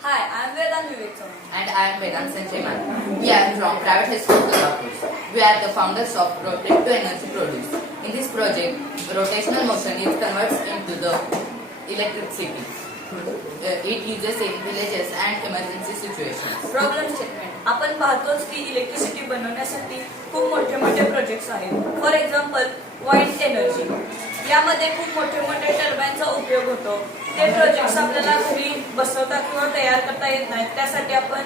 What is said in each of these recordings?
Hi, I am Vedant Vivek. And I am Vedant Sanjay Man. We are from Private High School, Kolhapur. We are the founders of Rotate to Energy Produce. In this project, rotational motion is converted into the electricity. It uses in villages and emergency situations. Problem statement. आपण पाहतोच की electricity बनवण्यासाठी खूप मोठे मोठे projects आहेत. For example wind energy. यामध्ये खूप मोठे मोठे टर्बाइनचा उपयोग होतो. ते प्रोजेक्ट्स आपल्याला घरी बसवता किंवा तयार करता येत नाहीत. त्यासाठी आपण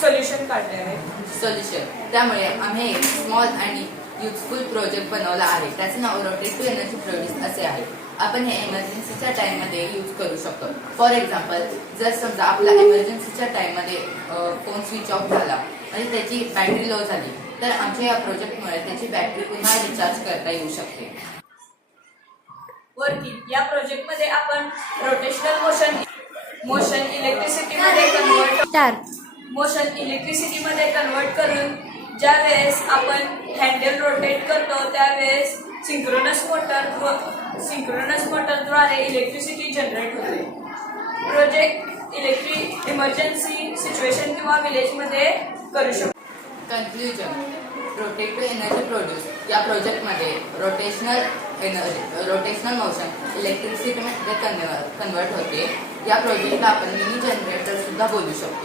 सोल्युशन काढले आहे. सोल्युशन त्यामुळे आम्ही एक स्मॉल आणि युजफुल प्रोजेक्ट बनवला आहे. त्याचे नाव रोटेट टू एनर्जी प्रोड्यूस असे आहे. आपण हे इमर्जन्सीच्या टाइममध्ये यूज करू शकतो. फॉर एक्झाम्पल, जर समजा आपला इमर्जन्सीच्या टाइममध्ये फोन स्विच ऑफ झाला आणि त्याची बॅटरी लो झाली तर आमच्या या प्रोजेक्टमुळे त्याची बॅटरी पुन्हा रिचार्ज करता येऊ शकते. वर्किंग या प्रोजेक्टमध्ये आपण रोटेशनल मोशन इलेक्ट्रिसिटीमध्ये कन्वर्ट करून ज्या वेळेस आपण हँडल रोटेट करतो त्यावेळेस सिंक्रोनस मोटरद्वारे इलेक्ट्रिसिटी जनरेट होते. प्रोजेक्ट इमर्जन्सी सिच्युएशन किंवा विलेजमध्ये करू शकतो. Conclusion, rotate to energy produce या प्रोजेक्टमध्ये रोटेशनल मोशन इलेक्ट्रिसिटीमध्ये कन्वर्ट होते. या प्रोजेक्टला आपण मिनी जनरेटर सुद्धा बोलू शकतो.